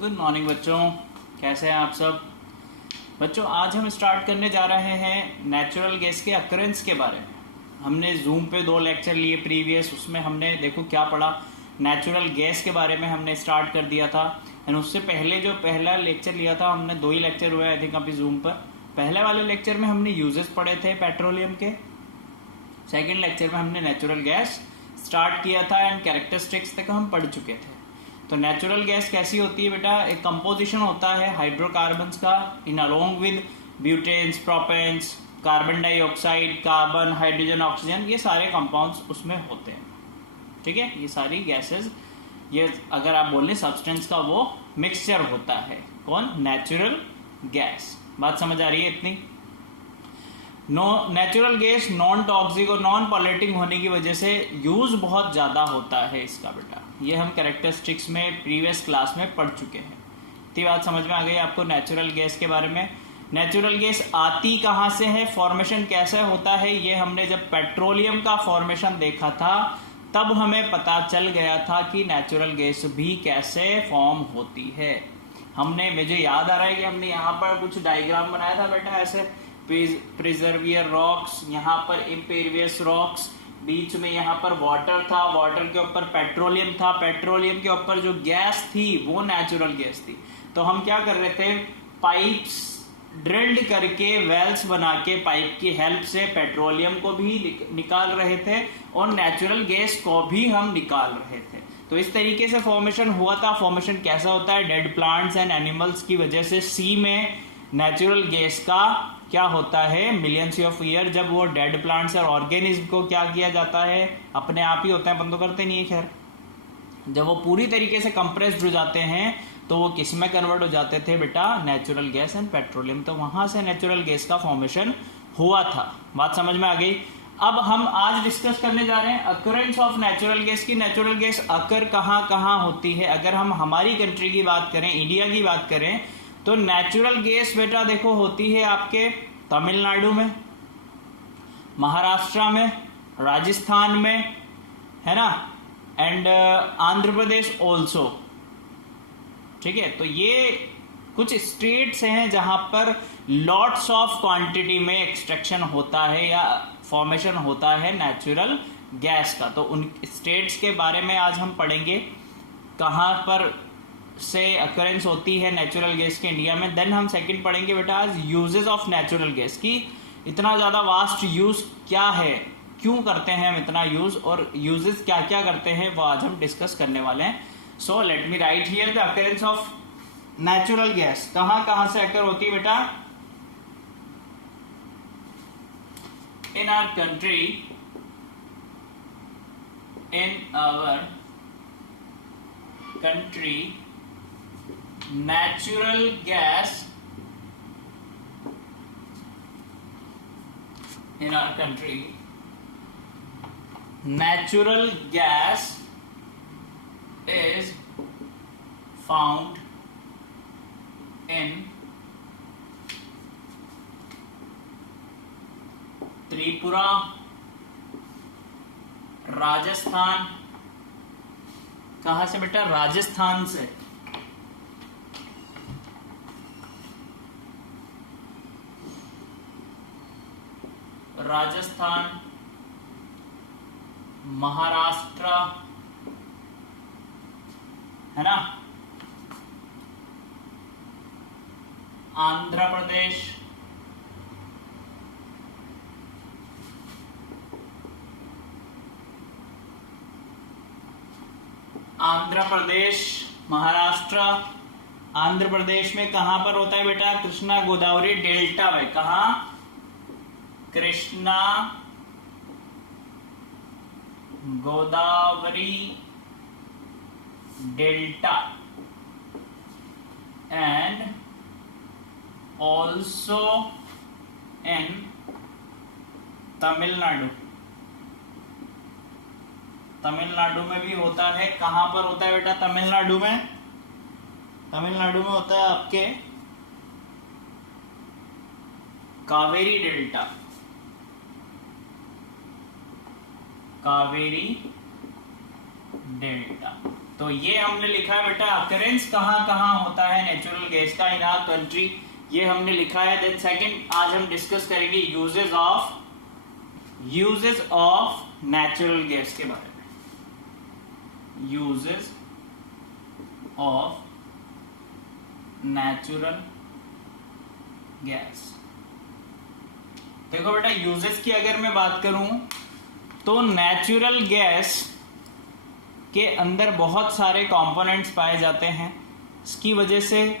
Good morning बच्चों, कैसे हैं आप सब। बच्चों आज हम स्टार्ट करने जा रहे हैं नेचुरल गैस के अकरेंस के बारे में। हमने जूम पे 2 लेक्चर लिए प्रीवियस, उसमें हमने देखो क्या पढ़ा, नेचुरल गैस के बारे में हमने स्टार्ट कर दिया था। एंड उससे पहले जो पहला लेक्चर लिया था हमने, 2 ही लेक्चर हुए आई थिंक अभी जूम पर। पहले वाले लेक्चर में हमने यूजेस पढ़े थे पेट्रोलियम के, सेकेंड लेक्चर में हमने नेचुरल गैस स्टार्ट किया था एंड कैरेक्टरिस्टिक्स तक हम पढ़ चुके थे। तो नेचुरल गैस कैसी होती है बेटा, एक कंपोजिशन होता है हाइड्रोकार्बन्स का in along with butanes, propanes, carbon dioxide, carbon, hydrogen, oxygen, ये सारे कंपाउंड्स उसमें होते हैं। ठीक है, ये सारी गैसेस, ये अगर आप बोल लें सब्सटेंस का वो मिक्सचर होता है। कौन? Natural gas. बात समझ आ रही है इतनी? नेचुरल गैस नॉन टॉक्सिक और नॉन पॉल्यूटिंग होने की वजह से यूज बहुत ज़्यादा होता है इसका बेटा। ये हम कैरेक्टरिस्टिक्स में प्रीवियस क्लास में पढ़ चुके हैं। इतनी बात समझ में आ गई आपको नेचुरल गैस के बारे में। नेचुरल गैस आती कहाँ से है, फॉर्मेशन कैसे होता है, ये हमने जब पेट्रोलियम का फॉर्मेशन देखा था तब हमें पता चल गया था कि नेचुरल गैस भी कैसे फॉर्म होती है। हमने, मुझे याद आ रहा है कि हमने यहाँ पर कुछ डायग्राम बनाया था बेटा, ऐसे प्रिजर्वियर रॉक्स, यहाँ पर इम्पेरियस रॉक्स, बीच में यहाँ पर वाटर था, वाटर के ऊपर पेट्रोलियम था, पेट्रोलियम के ऊपर जो गैस थी वो नेचुरल गैस थी। तो हम क्या कर रहे थे, पाइप्स ड्रिल्ड करके, वेल्स बना के पाइप की हेल्प से पेट्रोलियम को भी निकाल रहे थे और नेचुरल गैस को भी हम निकाल रहे थे। तो इस तरीके से फॉर्मेशन हुआ था। फॉर्मेशन कैसा होता है, डेड प्लांट्स एंड एनिमल्स की वजह से सी में नेचुरल गैस का क्या होता है, मिलियंस ऑफ ईयर, जब वो डेड प्लांट्स और ऑर्गेनिज्म को क्या किया जाता है, अपने आप ही होता है, अपन तो करते नहीं है खैर, जब वो पूरी तरीके से कंप्रेस्ड हो जाते हैं तो वो किस में कन्वर्ट हो जाते थे बेटा, नेचुरल गैस एंड पेट्रोलियम। तो वहां से नेचुरल गैस का फॉर्मेशन हुआ था। बात समझ में आ गई। अब हम आज डिस्कस करने जा रहे हैं अकरेंस ऑफ नेचुरल गैस की। नेचुरल गैस अकर कहाँ कहाँ होती है। अगर हम हमारी कंट्री की बात करें, इंडिया की बात करें, तो नेचुरल गैस बेटा देखो होती है आपके तमिलनाडु में, महाराष्ट्र में, राजस्थान में, है ना, एंड आंध्र प्रदेश ऑल्सो। ठीक है, तो ये कुछ स्टेट्स हैं जहां पर लॉट्स ऑफ क्वांटिटी में एक्सट्रैक्शन होता है या फॉर्मेशन होता है नेचुरल गैस का। तो उन स्टेट्स के बारे में आज हम पढ़ेंगे, कहां पर से अकरेंस होती है नेचुरल गैस के इंडिया में। देन हम सेकंड पढ़ेंगे बेटा आज यूजेस ऑफ नेचुरल गैस की, इतना ज़्यादा वास्ट यूज क्या है, क्यों करते हैं हम इतना यूज, और यूजेस क्या क्या करते हैं वो आज हम डिस्कस करने वाले हैं। So let me write here the occurrence of natural gas. कहाँ कहाँ से अकर होती है बेटा, in our country, in our country natural gas in our country, natural gas is found in Tripura, Rajasthan. कहां से बेटा, राजस्थान से। राजस्थान, महाराष्ट्र, है ना, आंध्र प्रदेश, आंध्र प्रदेश, महाराष्ट्र। आंध्र प्रदेश में कहां पर होता है बेटा, कृष्णा गोदावरी डेल्टा में। कहां, Krishna Godavari delta, and also in Tamil Nadu. Tamil Nadu में भी होता है। कहां पर होता है बेटा, तमिलनाडु में, तमिलनाडु में होता है आपके कावेरी डेल्टा, कावेरी डेल्टा। तो ये हमने लिखा है बेटा अकरेंस कहाँ कहाँ होता है नेचुरल गैस का इन आवर कंट्री, ये हमने लिखा है। देन सेकंड आज हम डिस्कस करेंगे यूजेस ऑफ नेचुरल गैस के बारे में। Uses of natural gas. देखो बेटा यूजेस की अगर मैं बात करूं तो नेचुरल गैस के अंदर बहुत सारे कंपोनेंट्स पाए जाते हैं। इसकी वजह से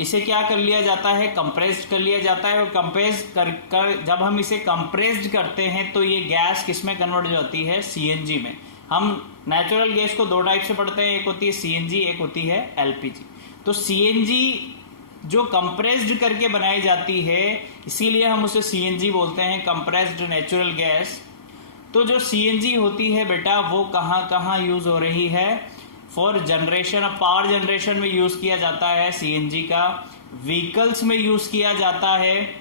इसे क्या कर लिया जाता है, कंप्रेस्ड कर लिया जाता है। और कंप्रेस कर जब हम इसे कंप्रेस्ड करते हैं तो ये गैस किस में कन्वर्ट हो जाती है, सीएनजी में। हम नेचुरल गैस को दो टाइप से पढ़ते हैं, एक होती है सीएनजी, एक होती है एलपीजी। तो सीएनजी जो कंप्रेस्ड करके बनाई जाती है, इसीलिए हम उसे सीएनजी बोलते हैं, कंप्रेस्ड नेचुरल गैस। तो जो सीएनजी होती है बेटा वो कहाँ कहाँ यूज हो रही है, for generation of power generation में यूज किया जाता है सीएनजी का, व्हीकल्स में यूज किया जाता है,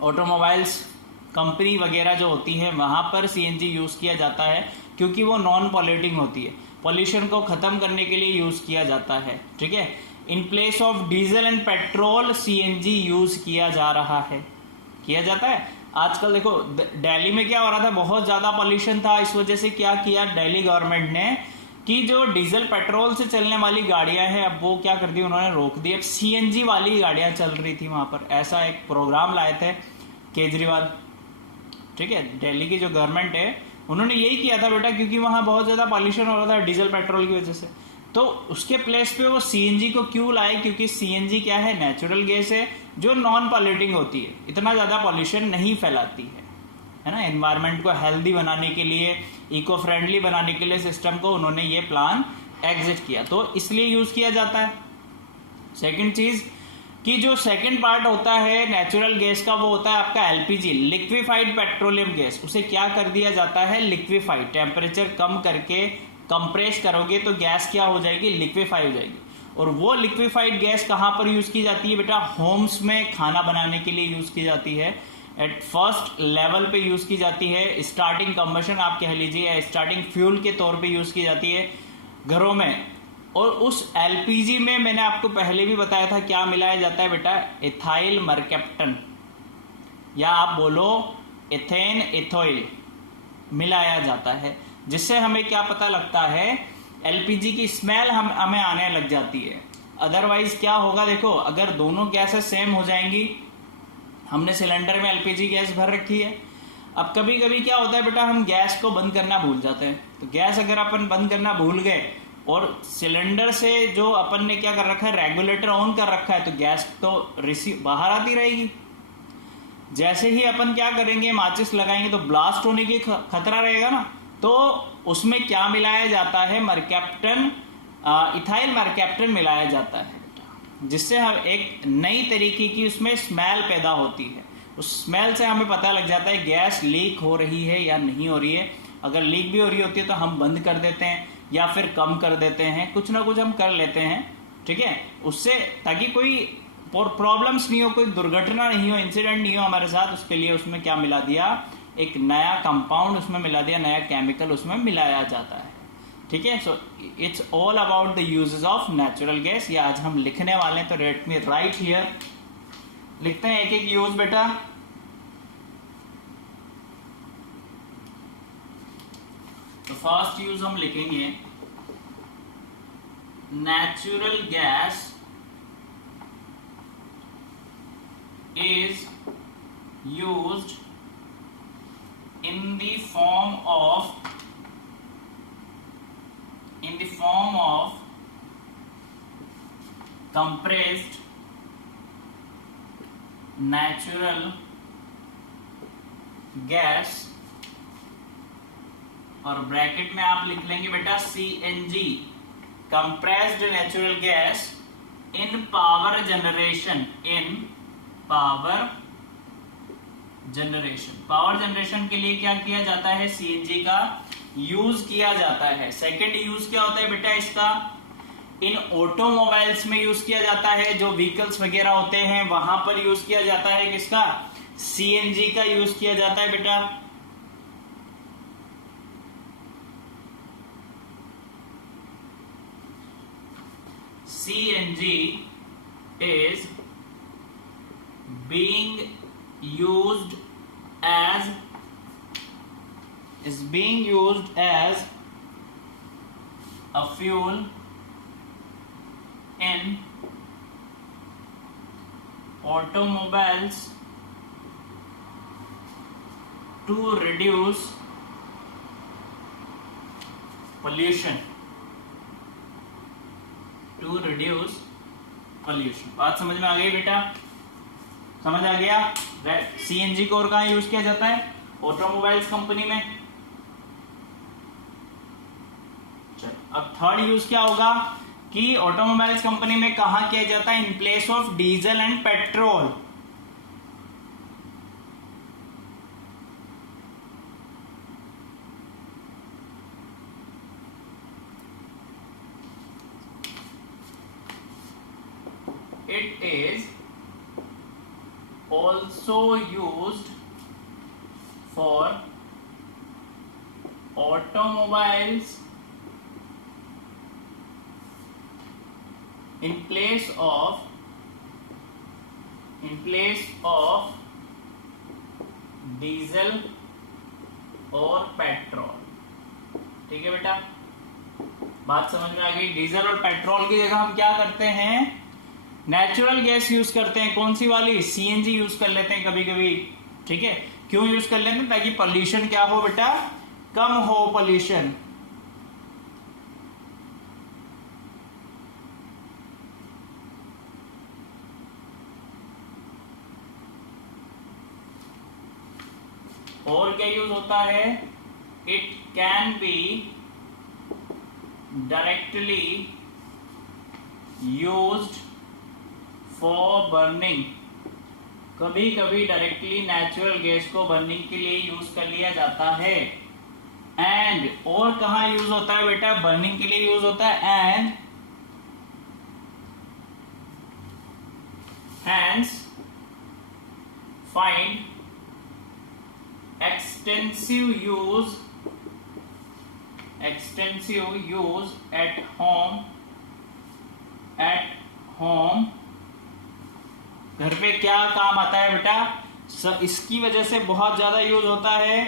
ऑटोमोबाइल्स कंपनी वगैरह जो होती है वहां पर सीएनजी यूज किया जाता है, क्योंकि वो नॉन पॉल्यूटिंग होती है, पॉल्यूशन को खत्म करने के लिए यूज किया जाता है। ठीक है, in place of diesel and petrol CNG use किया जा रहा है, किया जाता है। आजकल देखो दिल्ली में क्या हो रहा था, बहुत ज्यादा पॉल्यूशन था, इस वजह से क्या किया दिल्ली गवर्नमेंट ने कि जो डीजल पेट्रोल से चलने वाली गाड़ियां हैं अब वो क्या कर दी, उन्होंने रोक दी। अब सीएनजी वाली गाड़ियां चल रही थी वहां पर, ऐसा एक प्रोग्राम लाए थे केजरीवाल। ठीक है, दिल्ली की जो गवर्नमेंट है उन्होंने यही किया था बेटा, क्योंकि वहां बहुत ज्यादा पॉल्यूशन हो रहा था डीजल पेट्रोल की वजह से। तो उसके प्लेस पे वो सीएनजी को क्यों लाए, क्योंकि सीएनजी क्या है, नेचुरल गैस है जो नॉन पॉल्यूटिंग होती है, इतना ज्यादा पॉल्यूशन नहीं फैलाती है ना। एनवायरनमेंट को हेल्दी बनाने के लिए, इको फ्रेंडली बनाने के लिए सिस्टम को उन्होंने ये प्लान एग्जिट किया, तो इसलिए यूज किया जाता है। सेकंड चीज कि जो सेकंड पार्ट होता है नेचुरल गैस का वो होता है आपका एलपीजी, लिक्विफाइड पेट्रोलियम गैस। उसे क्या कर दिया जाता है, लिक्विफाइड, टेम्परेचर कम करके कंप्रेस करोगे तो गैस क्या हो जाएगी, लिक्विफाई हो जाएगी। और वो लिक्विफाइड गैस कहां पर यूज की जाती है बेटा, होम्स में खाना बनाने के लिए यूज की जाती है, एट फर्स्ट लेवल पे यूज की जाती है, स्टार्टिंग कंबशन आप कह लीजिए, स्टार्टिंग फ्यूल के तौर पे यूज की जाती है घरों में। और उस एलपीजी में मैंने आपको पहले भी बताया था क्या मिलाया जाता है बेटा, इथाइल मरकैप्टन, या आप बोलो एथेन इथोइल मिलाया जाता है, जिससे हमें क्या पता लगता है, एलपीजी की स्मेल हमें आने लग जाती है। अदरवाइज क्या होगा, देखो अगर दोनों गैसेस सेम हो जाएंगी, हमने सिलेंडर में एलपीजी गैस भर रखी है, अब कभी कभी क्या होता है बेटा, हम गैस को बंद करना भूल जाते हैं। तो गैस अगर अपन बंद करना भूल गए और सिलेंडर से जो अपन ने क्या कर रखा है, रेगुलेटर ऑन कर रखा है, तो गैस तो बाहर आती रहेगी। जैसे ही अपन क्या करेंगे, माचिस लगाएंगे तो ब्लास्ट होने की खतरा रहेगा ना, तो उसमें क्या मिलाया जाता है, मरकैप्टन, इथाइल मरकैप्टन मिलाया जाता है, जिससे हम एक नई तरीके की उसमें स्मेल पैदा होती है। उस स्मेल से हमें पता लग जाता है गैस लीक हो रही है या नहीं हो रही है। अगर लीक भी हो रही होती है तो हम बंद कर देते हैं या फिर कम कर देते हैं, कुछ ना कुछ हम कर लेते हैं। ठीक है, उससे ताकि कोई प्रॉब्लम्स नहीं हो, कोई दुर्घटना नहीं हो, इंसिडेंट नहीं हो हमारे साथ, उसके लिए उसमें क्या मिला दिया, एक नया कंपाउंड उसमें मिला दिया, नया केमिकल उसमें मिलाया जाता है। ठीक है, so it's all about the uses of natural gas. ये आज हम लिखने वाले हैं, तो लेट मी राइट हियर, लिखते हैं एक एक यूज बेटा। तो फर्स्ट यूज हम लिखेंगे, natural gas is used in the form of compressed natural gas, और ब्रैकेट में आप लिख लेंगे बेटा CNG, compressed natural gas in power generation, power generation के लिए क्या किया जाता है, सीएनजी का यूज किया जाता है। सेकंड यूज क्या होता है बेटा इसका, इन ऑटोमोबाइल्स में यूज किया जाता है, जो व्हीकल्स वगैरह होते हैं वहां पर यूज किया जाता है, किसका, सीएनजी का यूज किया जाता है बेटा। CNG is being used as a fuel in automobiles to reduce pollution. बात समझ में आ गई बेटा? समझ आ गया? सीएनजी को और कहाँ यूज किया जाता है? ऑटोमोबाइल्स कंपनी में। चलो अब थर्ड यूज क्या होगा कि ऑटोमोबाइल्स कंपनी में कहाँ किया जाता है? In place of diesel and petrol. It is also used for automobiles in place of diesel और पेट्रोल। ठीक है बेटा, बात समझ में आ गई? डीजल और पेट्रोल की जगह हम क्या करते हैं? नेचुरल गैस यूज करते हैं। कौन सी वाली? सीएनजी यूज कर लेते हैं कभी कभी। ठीक है, क्यों यूज कर लेते हैं? ताकि पोल्यूशन क्या हो बेटा? कम हो पोल्यूशन। और क्या यूज होता है? It can be directly used for burning. कभी कभी डायरेक्टली नेचुरल गैस को बर्निंग के लिए यूज कर लिया जाता है। एंड और कहां यूज होता है बेटा? बर्निंग के लिए यूज होता है। And hence find extensive use at home। घर पे क्या काम आता है बेटा? इसकी वजह से बहुत ज्यादा यूज होता है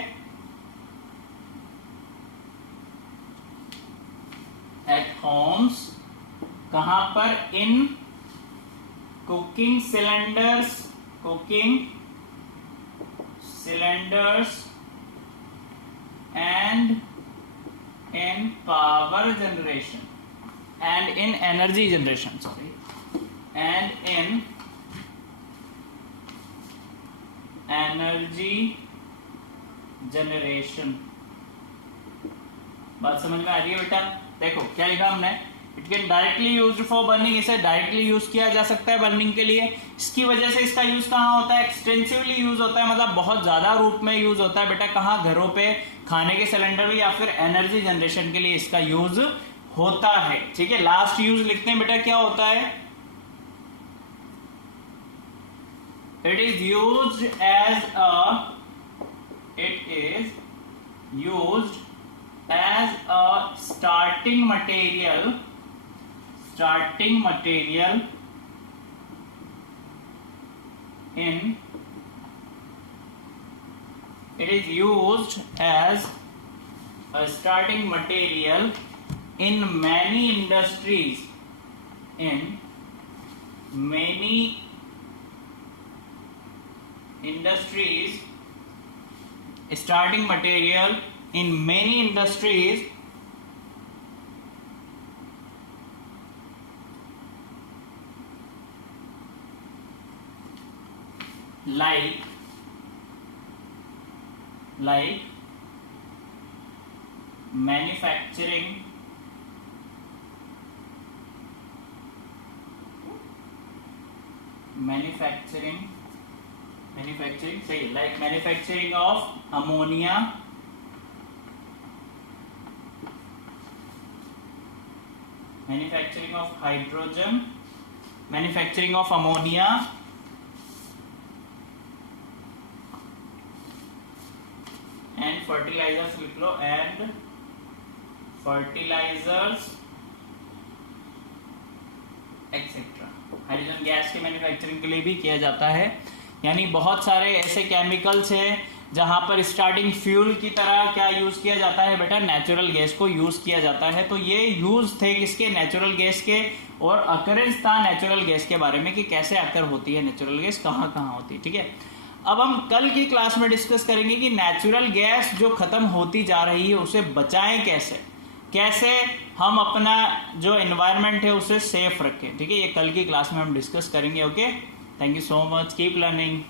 एट होम्स। कहां पर? In cooking cylinders and in power generation and in energy generation, and in energy generation। बात समझ में आ रही है बेटा? देखो क्या लिखा हमने? It can directly used for burning. इसे डायरेक्टली यूज किया जा सकता है बर्निंग के लिए। इसकी वजह से इसका यूज कहाँ होता है? एक्सटेंसिवली यूज होता है, मतलब बहुत ज्यादा रूप में यूज होता है बेटा। कहाँ? घरों पे, खाने के सिलेंडर में, या फिर एनर्जी जनरेशन के लिए इसका यूज होता है। ठीक है, लास्ट यूज लिखते हैं बेटा। क्या होता है? It is used as a starting material in it is used as a starting material in many industries starting material in many industries like manufacturing, सही, like manufacturing of ammonia, manufacturing of hydrogen, manufacturing of ammonia, and fertilizers लिख लो, and fertilizers etcetera. Hydrogen gas के manufacturing के लिए भी किया जाता है। यानी बहुत सारे ऐसे केमिकल्स हैं जहां पर स्टार्टिंग फ्यूल की तरह क्या यूज किया जाता है बेटा, नेचुरल गैस को यूज किया जाता है। तो ये यूज थे किसके, नेचुरल गैस के, और अकरेंस था नेचुरल गैस के बारे में कि कैसे अकर होती है नेचुरल गैस, कहाँ कहाँ होती है। ठीक है, अब हम कल की क्लास में डिस्कस करेंगे कि नेचुरल गैस जो खत्म होती जा रही है उसे बचाएं कैसे, कैसे हम अपना जो एनवायरनमेंट है उसे सेफ रखें। ठीक है, ये कल की क्लास में हम डिस्कस करेंगे। Okay, thank you so much, keep learning.